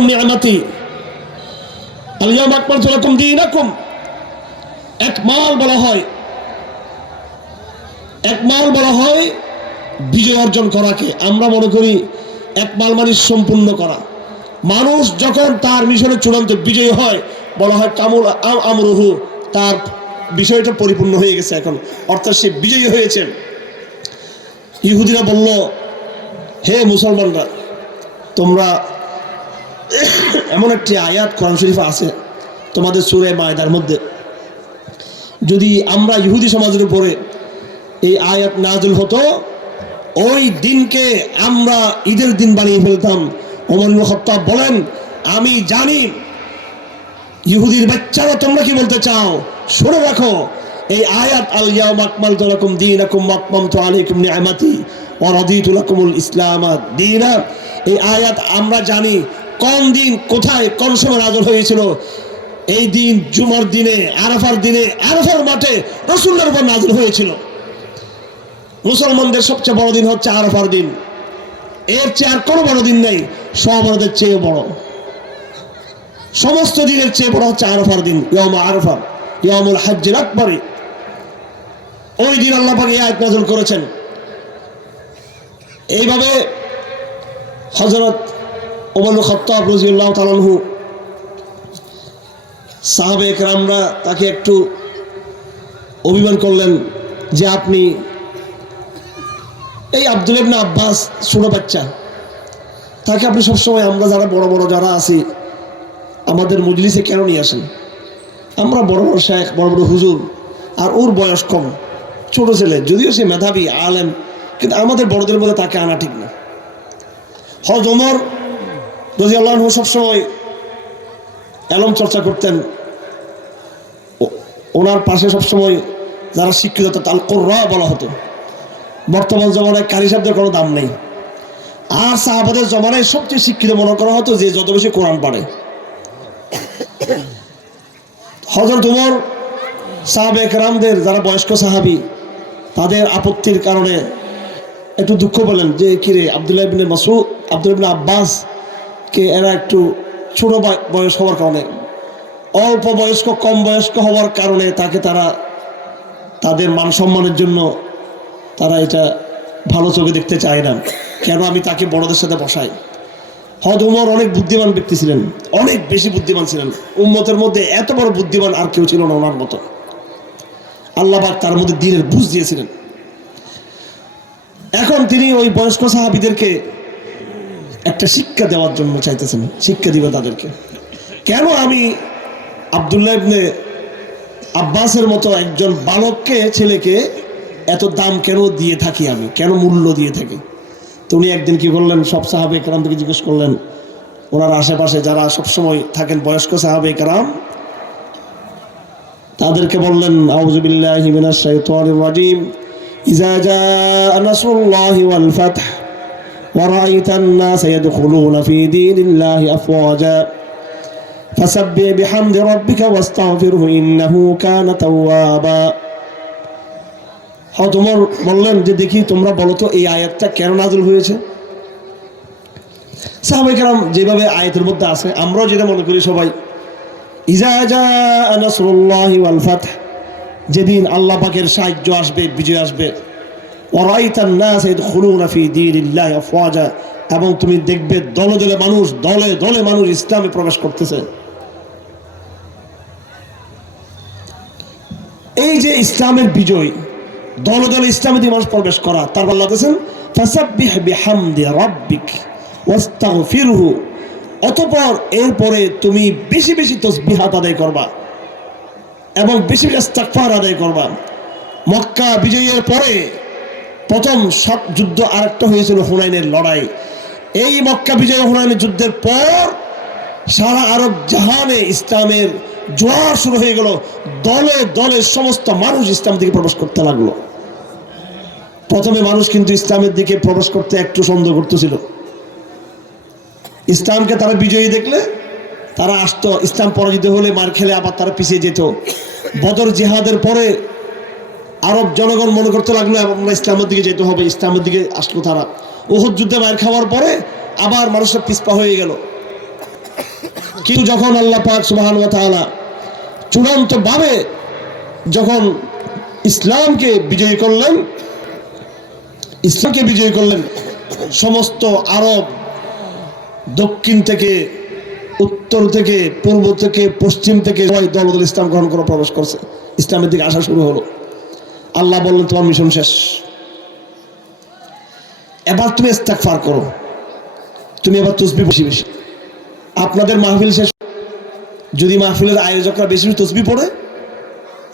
লাকুম নি'মাতি আল ইয়াউমা আকমালতু লাকুম দীনাকুম। একমাল বলা হয়। একমাল বলা হয় বিজয় অর্জন করাকে। আমরা মনে করি একমাল মানে সম্পূর্ণ করা। মানুষ যখন তার মিশনে চূড়ান্ত বিজয়ী হয়, বলা হয় কামুল আম- আমরুহু, তার বিষয়টা পরিপূর্ণ হয়ে গেছে এখন। অর্থাৎ সে বিজয়ী হয়েছে। ইহুদিরা বলল, হে মুসলমানরা, তোমরা এমন একটি আয়াত কোরআন শরীফে আছে তোমাদের সুরে মায়দার মধ্যে। যদি আমরা ইহুদি সমাজের উপরে এই আয়াত নাজুল হতো, ওই দিনকে আমরা ঈদের দিন বানিয়ে ফেলতাম। ইবনে খাত্তাব বলেন, আমি জানি, ইহুদির বাচ্চারা তোমরা কি বলতে চাও? শুনে রাখো, এই আয়াত, আল ইয়াউম আকমালতু লাকুম দীনাকুম ওয়া আতমামতু আলাইকুম নি'মাতি ওয়া রাদিতু লাকুমুল ইসলাম দীনা। এই আয়াত আমরা জানি কোন দিন কোথায় কোন সময় নাযিল হয়েছিল? এই দিন জুমার দিনে, আরাফার দিনে, আরাফার মাঠে রাসূলের উপর নাযিল হয়েছিল। মুসলমানদের সবচেয়ে বড় দিন হচ্ছে আরাফার দিন। এর চেয়ে আর কোনো বড় দিন নেই, সব আমাদের চেয়ে বড়। সমস্ত দিনের চেয়ে বড় হচ্ছে আরফার দিন ইয়ম আরফা ইয়মুল হাজ্জের আকবরে। ওই দিন আল্লাহ পাক আয়াত নাযিল করেছেন। এইভাবে হযরত ওমর ইবনে খাত্তাব রাদিয়াল্লাহু তাআলা আনহু সাহাবে একরামরা তাকে একটু অভিমান করলেন যে আপনি এই আব্দুল ইবনে আব্বাস ছোট বাচ্চা, তাকে আপনি সবসময় আমরা যারা বড় বড় যারা আছি আমাদের মজলিসে কেন নিয়ে আসেন? আমরা বড় বড় শেখ, বড় বড় হুজুর, আর ওর বয়স কম, ছোট ছেলে, যদিও সে মেধাবী, আলেম, কিন্তু আমাদের বড়দের মধ্যে তাকে আনা ঠিক না। হজ ওমর রাজি সবসময় এলম চর্চা করতেন। ওনার পাশে সবসময় যারা শিক্ষিত তাল কোর্রা বলা হতো। বর্তমান জমানায় কালী শব্দের কোনো দাম নেই। আর সাহাবাদের জমানায় সবচেয়ে শিক্ষিত মনে করা হতো যে, যত বেশি কোরআন পারে। হজরত উমর, সাহাবে একরামদের যারা বয়স্ক সাহাবি, তাদের আপত্তির কারণে একটু দুঃখ পেলেন যে, কিরে, আবদুল্লাহ মাসুদ আব্দুল ইবিন আব্বাস কে এরা একটু ছোট বয়স হওয়ার কারণে, অল্প বয়স্ক, কম বয়স্ক হওয়ার কারণে তাকে তারা তাদের মান সম্মানের জন্য তারা এটা ভালো চোখে দেখতে চায় না। কেন আমি তাকে বড়দের সাথে বসাই? হদ উমর অনেক বুদ্ধিমান ব্যক্তি ছিলেন, অনেক বেশি বুদ্ধিমান ছিলেন। উম্মতের মধ্যে এত বড় বুদ্ধিমান আর কেউ ছিল না ওনার মতো। আল্লাহবাক তার মধ্যে দিনের বুঝ দিয়েছিলেন। এখন তিনি ওই বয়স্ক সাহাবিদেরকে একটা শিক্ষা দেওয়ার জন্য চাইতেছেন। শিক্ষা দিবে তাদেরকে। কেন আমি আবদুল্লাহ ইবনে আব্বাসের মতো একজন বালককে, ছেলেকে এত দাম কেন দিয়ে থাকি আমি? কেন মূল্য দিয়ে থাকি? তো উনি একদিন কি করলেন, সব সাহাবে কারাম থেকে জিজ্ঞেস করলেন, ওনার আশেপাশে যারা সবসময় থাকেন, বয়স্ক সাহাবে কারাম, তাদেরকে বললেন আউযুবিল্লাহি মিনাশ শাইতানির রাজিম ইজা জাআ নাসরুল্লাহি ওয়াল ফাতহ। ورأيت الناس يدخلون في دين الله أفواجا فسبح بحمد ربك واستغفره إنه كان توابا হ্যাঁ তোমার বললেন যে দেখি তোমরা বলো তো এই আয়াতটা কেন নাজল হয়েছে সাহাবাইকার যেভাবে আয়াতের মধ্যে আছে আমরাও যেটা মনে করি সবাই ইজা জা নাসরুল্লাহি ওয়াল ফাতহ যেদিন আল্লাহ পাকের সাহায্য আসবে বিজয় আসবে এবং তুমি দেখবে দলে দলে মানুষ, দলে দলে মানুষ ইসলামে প্রবেশ করতেছে। এই যে ইসলামের বিজয়, দলে দলে ইসলামে দিয়ে মানুষ প্রবেশ করা তার বিহামদি রাব্বিক এরপরে তুমি বেশি বেশি তসবিহাত আদায় করবা এবং বেশি বেশি আদায় করবা। মক্কা বিজয়ের পরে প্রথম সব যুদ্ধ আরেকটা হয়েছিল হুনাইনের লড়াই। এই মক্কা বিজয় হুনাইনের যুদ্ধের পর সারা আরব জাহানে ইসলামের জোয়ার শুরু হয়ে গেল। দলে দলে সমস্ত মানুষ ইসলাম দিকে প্রবেশ করতে লাগল। প্রথমে মানুষ কিন্তু ইসলামের দিকে প্রবেশ করতে একটু সন্দেহ করতেছিল। ইসলামকে তারা বিজয়ী দেখলে, তারা আসতো। ইসলাম পরাজিত হলে মার খেলে আবার তারা পিছিয়ে যেত। বদর জিহাদের পরে আরব জনগণ মনে করতে লাগল আমরা ইসলামের দিকে যেতে হবে, ইসলামের দিকে আসলো তারা। ওহুদ যুদ্ধে মায়ের খাওয়ার পরে আবার মানুষের পিসপা হয়ে গেল। কিন্তু যখন আল্লাহ পাক সুবহান তাআলা চূড়ান্তভাবে যখন ইসলামকে বিজয়ী করলেন, ইসলামকে বিজয়ী করলেন, সমস্ত আরব দক্ষিণ থেকে, উত্তর থেকে, পূর্ব থেকে, পশ্চিম থেকে সবাই দলদল ইসলাম গ্রহণ করে প্রবেশ করছে। ইসলামের দিকে আসা শুরু হলো। আল্লাহ বললেন, তোমার মিশন শেষ। এবার তুমি ইস্তেগফার করো। তুমি এবার তসবি বেশি বেশি। আপনাদের মাহফিল শেষ। যদি মাহফিলের আয়োজকরা বেশি বেশি তসবি পড়ে,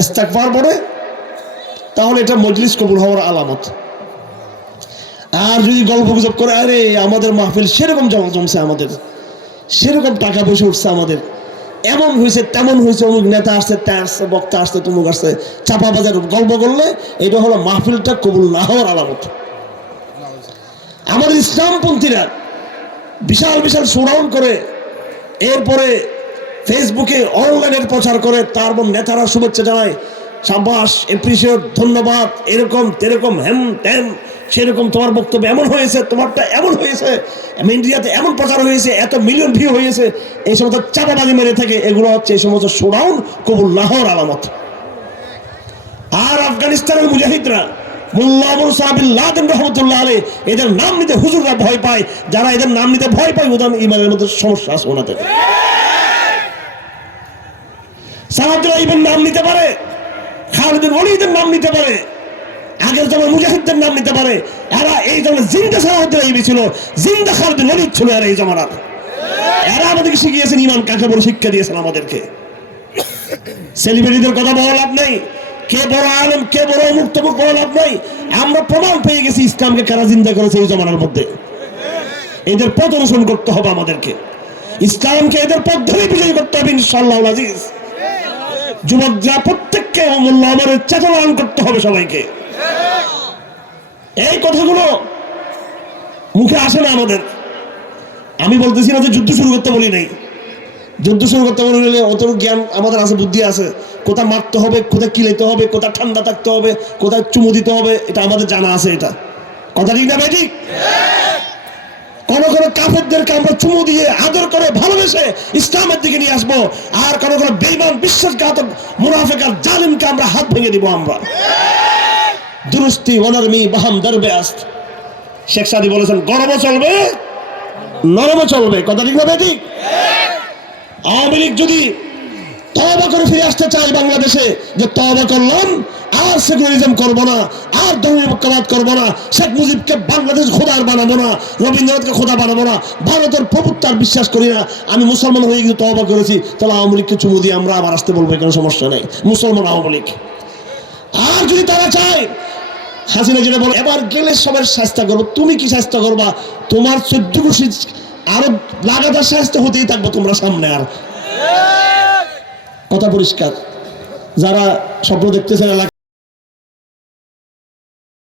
ইস্তেগফার পড়ে, তাহলে এটা মজলিস কবুল হওয়ার আলামত। আর যদি গল্প গুজব করে, আরে, আমাদের মাহফিল সেরকম জমা জমছে আমাদের। সেরকম টাকা পয়সা উঠছে আমাদের। এমন হয়েছে তেমন হয়েছে অমুক নেতা আসছে, তা আসছে, বক্তা আসছে, তমুক আসছে। চাপা বাজার গল্প করলে এটা হলো মাহফিলটা কবুল না হওয়ার আলামত। আমাদের ইসলামপন্থীরা বিশাল বিশাল শোডাউন করে, এরপরে ফেসবুকে অনলাইনের প্রচার করে, তারপর নেতারা শুভেচ্ছা জানায় সাবাস এপ্রিসিয়েট ধন্যবাদ, এরকম, তেরকম, হেম, তেম সেরকম তোমার বক্তব্য এমন হয়েছে, তোমারটা এমন হয়েছে মিডিয়াতে এমন প্রচার হয়েছে, এত মিলিয়ন ভিউ হয়েছে, এই সমস্ত চাপাবাজি মেরে থাকে, এগুলো হচ্ছে এই সমস্ত শোডাউন কবুল হওয়ার আলামত। আর আফগানিস্তানের মুজাহিদরা এদের নাম নিতে হুজুররা ভয় পায়, যারা এদের নাম নিতে ভয় পায় মধ্যে নাম নিতে পারে নাম নিতে পারে। আগের যেমন মুজাহিদদের নাম নিতে পারে। এরা এই যেমন জিন্দা সাহাবুদ্দিন ইবি ছিল, জিন্দা খালিদিন অলিদ ছিল এরা এই জমানার। এরা আমাদেরকে শিখিয়েছেন ইমান কাকে বলে শিক্ষা দিয়েছেন আমাদেরকে। সেলিব্রিটিদের কথা বলা লাভ নাই। কে বড় আলম, কে বড় অমুক তমুক বড় লাভ নাই। আমরা প্রমাণ পেয়ে গেছি ইসলামকে কারা জিন্দা করেছে এই জমানার মধ্যে। এদের পথ অনুসরণ করতে হবে আমাদেরকে। ইসলামকে এদের পথ ধরে বিজয়ী করতে হবে ইনশাল্লাহ আজিজ। যুবকরা প্রত্যেককে অমূল্য আমাদের চেতনায়ন করতে হবে সবাইকে। এই কথাগুলো মুখে আসে না আমাদের। আমি বলতেছি না যে যুদ্ধ শুরু করতে বলি নাই। যুদ্ধ শুরু করতে বলি বললে অত জ্ঞান আমাদের আছে, বুদ্ধি আছে। কোথায় মারতে হবে, কোথায় কিলাইতে হবে, কোথায় ঠান্ডা থাকতে হবে, কোথায় চুমু দিতে হবে, এটা আমাদের জানা আছে এটা। কথা ঠিক না ভাই ঠিক? কোনো কোন কাফেরদেরকে আমরা চুমু দিয়ে আদর করে ভালোবেসে ইসলামের দিকে নিয়ে আসব, আর কোনো কোন বেইমান বিশ্বাসঘাতক মুনাফেকার জালিমকে আমরা হাত ভেঙে দিব আমরা। দুরুস্তি অনারমি বাহাম দরবে আস্ত। শেখ সাদি বলেছেন, গরমও চলবে, নরমও চলবে। কথা ঠিক ভাই ঠিক? আওয়ামী লীগ যদি তবা করে ফিরে আসতে চায় বাংলাদেশে, যে তবা করলাম, আর সেকুলারিজম করব না, আর ধর্মপক্ষপাত করব না, শেখ মুজিবকে বাংলাদেশ খোদার বানাবো না, রবীন্দ্রনাথকে খোদা বানাবো না, ভারতের প্রভুত্বার বিশ্বাস করি না, আমি মুসলমান হয়ে কিন্তু তবা করেছি, তাহলে আওয়ামী লীগকে চুমু দিয়ে আমরা আবার আসতে বলব কোনো সমস্যা নেই। মুসলমান আওয়ামী লীগ। আর যদি তারা চায় হাসিনা যেটা বলো এবার গেলে সবার স্বাস্থ্য করব। তুমি কি স্বাস্থ্য করবা? তোমার চোদ্দ গোষ্ঠী আরও লাগাতার স্বাস্থ্য হতেই থাকব তোমরা সামনে আর। কথা পরিষ্কার। যারা স্বপ্ন দেখতেছেন এলাকা